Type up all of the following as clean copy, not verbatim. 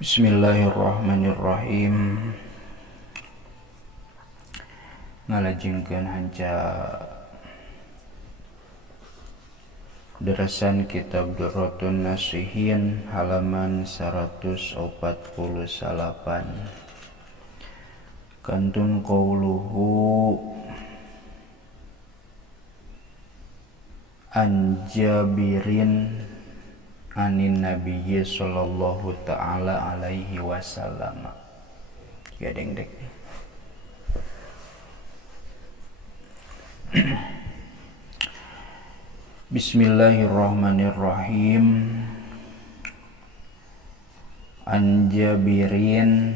Bismillahirrahmanirrahim. Ngalajengkeun hanca derasan kitab Durratun Nasihin halaman 148. Kantun qauluhu an Jabirin anin nabiyyi sallallahu ta'ala alaihi wasallam. Ya deng-dek. Bismillahirrahmanirrahim. An Jabirin,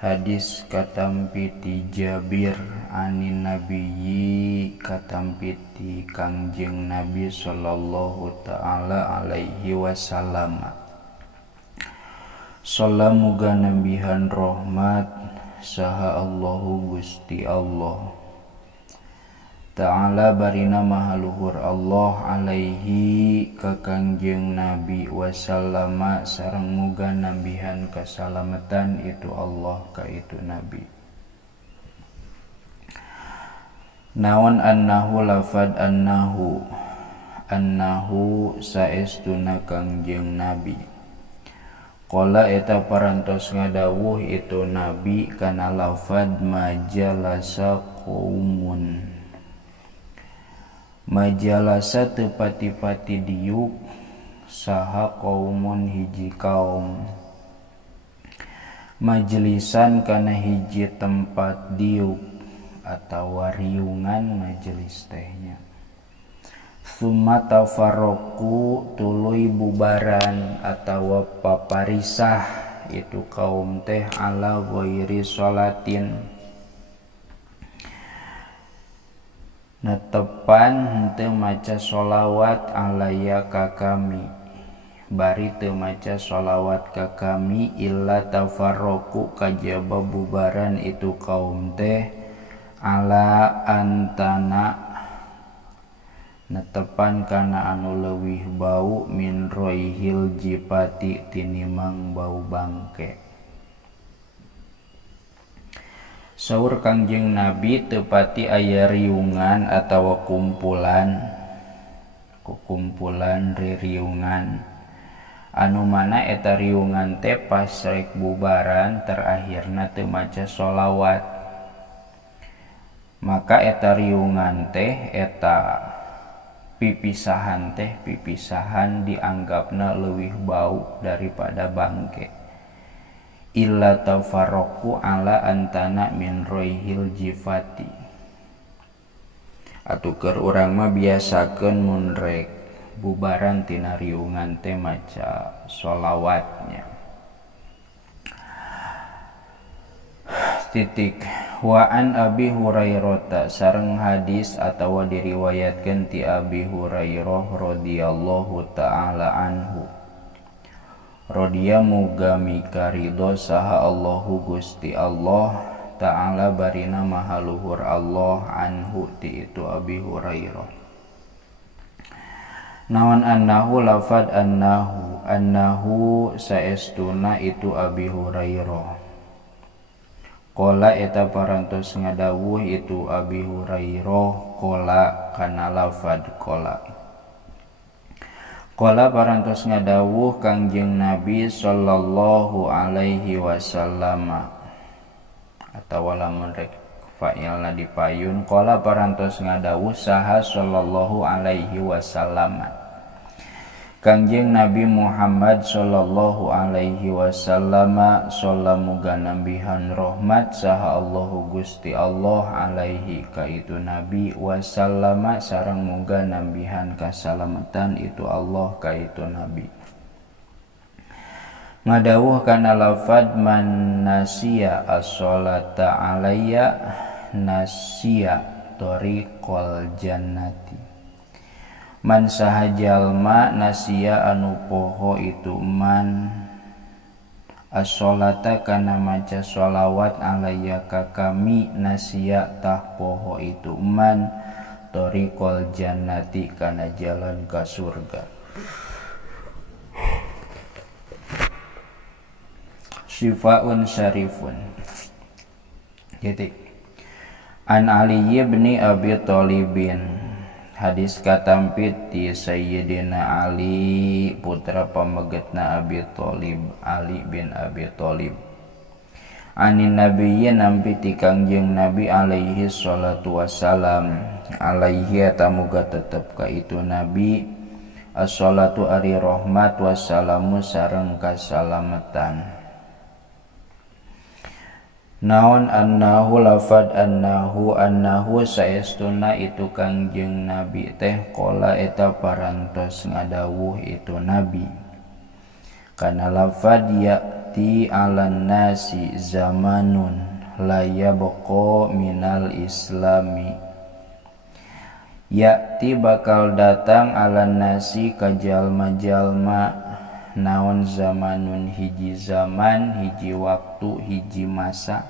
hadis katampiti Jabir anin nabiyyi katampiti Kangjeng Nabi sallallahu ta'ala alaihi wasallam. Salamuga nambihan rahmat saha Allahu Gusti Allah ta'ala barina mahaluhur Allah alaihi ka Kangjeng Nabi wasallama sareng muga nambihan kasalamatan itu Allah ka itu Nabi. Naon annahu lafad annahu saestuna Kangjeng Nabi. Qala eta parantos ngadawuh itu Nabi kana lafad majalasa qaumun. Majalasa teu pati-pati diuk saha qaumun hiji kaum. Majlisan kana hiji tempat diuk atawa riungan majelis tehnya. Summa tafarraqu tuluy bubaran atawa paparisah itu kaum teh ala ghairi sholatin netepan henteu maca sholawat alaya ka kami, bari teu maca sholawat ka kami illa tafarraqu kajaba bubaran itu kaum teh ala antana netepan kana anu leuwih bau min roihil jipati tinimang bau bangke. Saur Kangjeng Nabi teu pati aya riungan atawa kumpulan ririungan anu mana eta riungan teh pas rek bubaran terakhirna teu maca sholawat, maka eta riungan teh eta pipisahan dianggapna leuwih bau daripada bangke. Illa tafarraqu ala antana min roihil jifati. Atukeun urang mah biasakeun mun rek bubaran tina riungan teh maca sholawatnya. Titik wa an Abi Hurairah sareng hadis atawa diriwayatkeun ti Abi Hurairah radhiyallahu taala anhu. Rodiya muga mikaridho saha Allahu Gusti Allah ta'ala barina mahaluhur Allah anhu ti itu Abi Hurairah. Naon annahu lafad annahu saestuna itu Abi Hurairah. Qala eta parantos ngadawuh itu Abi Hurairah qala kana lafad qala. Qala parantos ngadawuh Kangjeng Nabi sallallahu alaihi wasallam, atawa lamun rek fa'ilna dipayun qala parantos ngadawuh saha sallallahu alaihi wasallam. Kangjeng Nabi Muhammad sallallahu alaihi wasallam sallamuga nambihan rahmat saha Allahu Gusti Allah alaihi ka itu Nabi wasallama sareng muga nambihan kasalamatan itu Allah ka itu Nabi. Ngadawuh kana lafad man nasiya as-sholata alayya nasiya tariqal jannati. Man sahajalma nasiya anu poho itu man as-sholata kana maca sholawat alaya ka kami nasiya tah poho itu man tariqal jannati kana jalan ka surga. Syifaun syarifun. Titik. An Ali bin Abi Thalibin, hadis katampit ti Sayyidina Ali putra pamegetna Abi Thalib, Ali bin Abi Thalib. Anin nabiyyin nampi ti Kangjeng Nabi alaihi salatu wassalam, alaihi atamuga tetep ka itu Nabi as-salatu ari rahmat wassalamu sareng kasalametan. Naon annahu lafad annahu saestuna itu Kangjeng Nabi teh qala eta parantos ngadawuh itu Nabi. Kana lafad ya'ti 'alan nasi zamanun la yabqa minal islami. Ya'ti bakal datang 'alan nasi ka jalma-jalma naon zamanun hiji zaman, hiji waktu, hiji masa.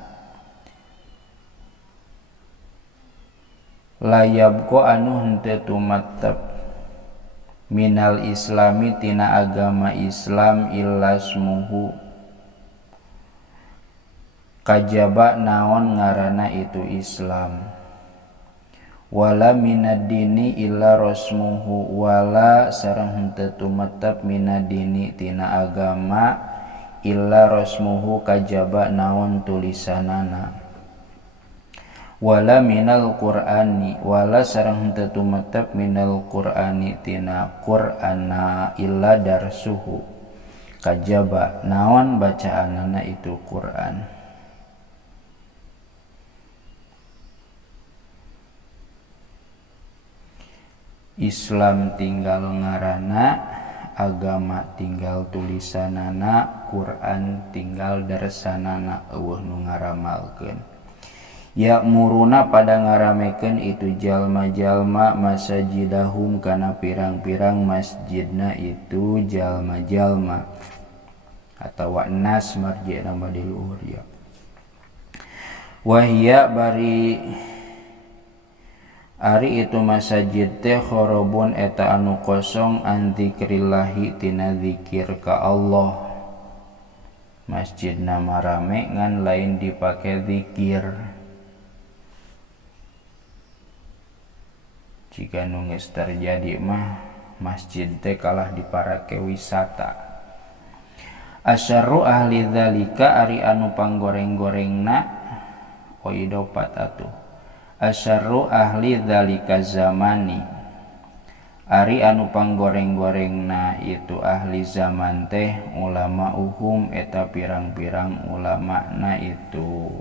Layabko anu henteu tumattep minal islami tina agama Islam illasmuhu kajaba naon ngaranna itu Islam. Wala minad dini illa rasmuhu, wala sareng henteu tumattep minad dini tina agama illa rasmuhu kajaba naon tulisanana. Wala minal qur'ani, wala sareng henteu tumattep minal qur'ani tina qur'ana illa darsuhu kajaba naon bacaanana itu Qur'an. Islam tinggal ngaranna, agama tinggal tulisanana, Quran tinggal darsanana eueuh nu ngaramalkeun. Ya muruna pada ngaramekeun itu jalma-jalma masajidahum kana pirang-pirang masjidna itu jalma-jalma atawa nas marji'na badi luhur ya. Wahia bari ari itu masajid teh khorobun eta anu kosong an dzikrillahi tina zikir ka Allah. Masjid nama rame ngan lain dipake zikir. Jika nu geus terjadi mah masjid teh kalah diparake wisata. Asyarru ahli dzalika ari anu panggoreng-gorengna oidopat atuh. Asyarru ahli dzalika zamani ari anu panggoreng-gorengna itu ahli zaman teh ulama uhum eta pirang-pirang ulama na itu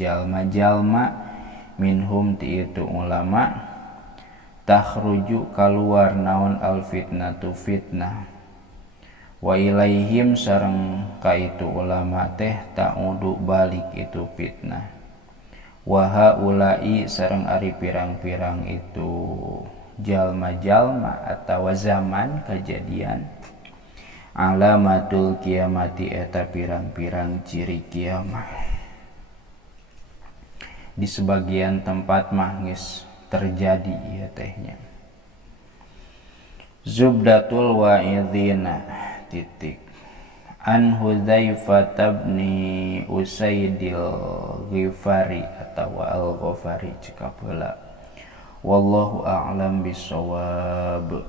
jalma-jalma minhum ti itu ulama takhruju kaluar naon al fitnatu fitnah wa ilaihim sareng ka itu ulama teh ta'udu balik itu fitnah. Wa haula'i sareng ari pirang-pirang itu jalma-jalma atawa zaman kejadian alamatul kiamati eta pirang-pirang ciri kiamat. Di sebagian tempat mah geus terjadi ieu tehnya. Zubdatul wa'idhina titik an Hudzaifah bin Usaidil Ghifari atau Al-Ghifari cekap heula. Wallahu a'lam bissawab.